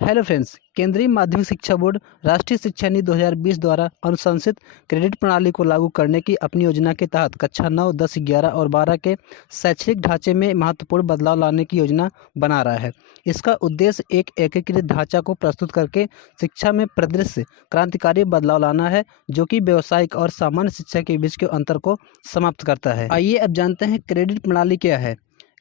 Hello friends, केंद्रीय माध्यमिक शिक्षा बोर्ड राष्ट्रीय शिक्षा नीति 2020 द्वारा अनुशंसित क्रेडिट प्रणाली को लागू करने की अपनी योजना के तहत कक्षा 9, 10, 11 और 12 के शैक्षिक ढांचे में महत्वपूर्ण बदलाव लाने की योजना बना रहा है। इसका उद्देश्य एक एकीकृत ढांचा को प्रस्तुत करके शिक्षा में परिदृश्य क्रांतिकारी बदलाव लाना है, जो कि व्यावसायिक और सामान्य शिक्षा के बीच के अंतर को समाप्त करता है। आइए अब जानते हैं क्रेडिट प्रणाली क्या है।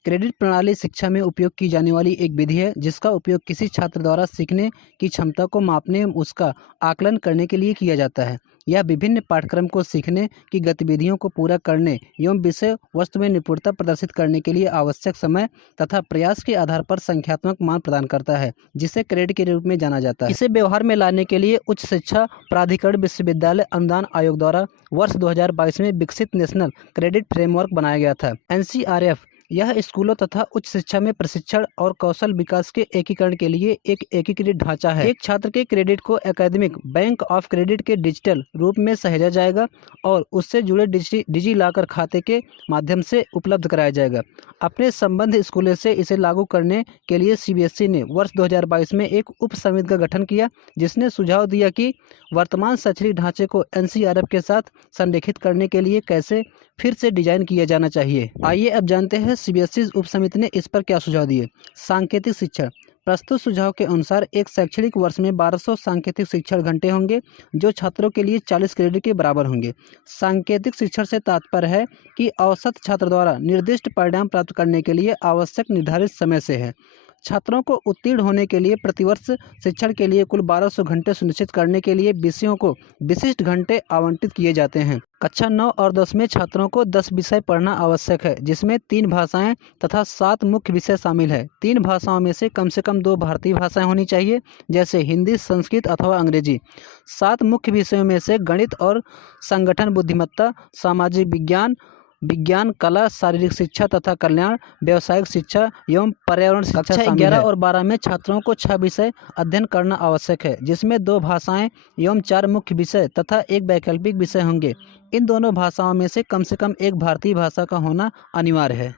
क्रेडिट प्रणाली शिक्षा में उपयोग की जाने वाली एक विधि है जिसका उपयोग किसी छात्र द्वारा सीखने की क्षमता को मापने एवं उसका आकलन करने के लिए किया जाता है। यह विभिन्न पाठ्यक्रम को सीखने की गतिविधियों को पूरा करने एवं विषय वस्तु में निपुणता प्रदर्शित करने के लिए आवश्यक समय तथा प्रयास के आधार पर संख्यात्मक मान प्रदान करता है, जिसे क्रेडिट के रूप में जाना जाता है। इसे व्यवहार में लाने के लिए उच्च शिक्षा प्राधिकरण विश्वविद्यालय अनुदान आयोग द्वारा वर्ष 2022 में विकसित नेशनल क्रेडिट फ्रेमवर्क बनाया गया था। NCRF यह स्कूलों तथा उच्च शिक्षा में प्रशिक्षण और कौशल विकास के एकीकरण के लिए एक एकीकृत ढांचा है। एक छात्र के क्रेडिट को एकेडमिक बैंक ऑफ क्रेडिट के डिजिटल रूप में सहेजा जाएगा और उससे जुड़े डिजी लॉकर खाते के माध्यम से उपलब्ध कराया जाएगा। अपने संबंध स्कूलों से इसे लागू करने के लिए CBSE ने वर्ष 2022 में एक उप समिति का गठन किया, जिसने सुझाव दिया कि वर्तमान शैक्षणिक ढांचे को NCRF के साथ संरेखित करने के लिए कैसे फिर से डिजाइन किया जाना चाहिए। आइए अब जानते हैं CBSE उप समिति ने इस पर क्या सुझाव दिए। सांकेतिक शिक्षण। प्रस्तुत सुझाव के अनुसार एक शैक्षणिक वर्ष में 1200 सांकेतिक शिक्षण घंटे होंगे, जो छात्रों के लिए 40 क्रेडिट के बराबर होंगे। सांकेतिक शिक्षण से तात्पर्य है कि औसत छात्र द्वारा निर्दिष्ट परिणाम प्राप्त करने के लिए आवश्यक निर्धारित समय से है। छात्रों को उत्तीर्ण होने के लिए प्रतिवर्ष शिक्षण के लिए कुल 1200 घंटे सुनिश्चित करने के लिए विषयों को विशिष्ट घंटे आवंटित किए जाते हैं। कक्षा 9 और 10 में छात्रों को 10 विषय पढ़ना आवश्यक है, जिसमें 3 भाषाएं तथा 7 मुख्य विषय शामिल है। 3 भाषाओं में से कम 2 भारतीय भाषाएं होनी चाहिए, जैसे हिंदी, संस्कृत अथवा अंग्रेजी। 7 मुख्य विषयों में से गणित और संगठन बुद्धिमत्ता, सामाजिक विज्ञान, कला, शारीरिक शिक्षा तथा कल्याण, व्यावसायिक शिक्षा एवं पर्यावरण शिक्षा। कक्षा 11 और 12 में छात्रों को 6 विषय अध्ययन करना आवश्यक है, जिसमें 2 भाषाएं एवं 4 मुख्य विषय तथा 1 वैकल्पिक विषय होंगे। इन दोनों भाषाओं में से कम एक भारतीय भाषा का होना अनिवार्य है।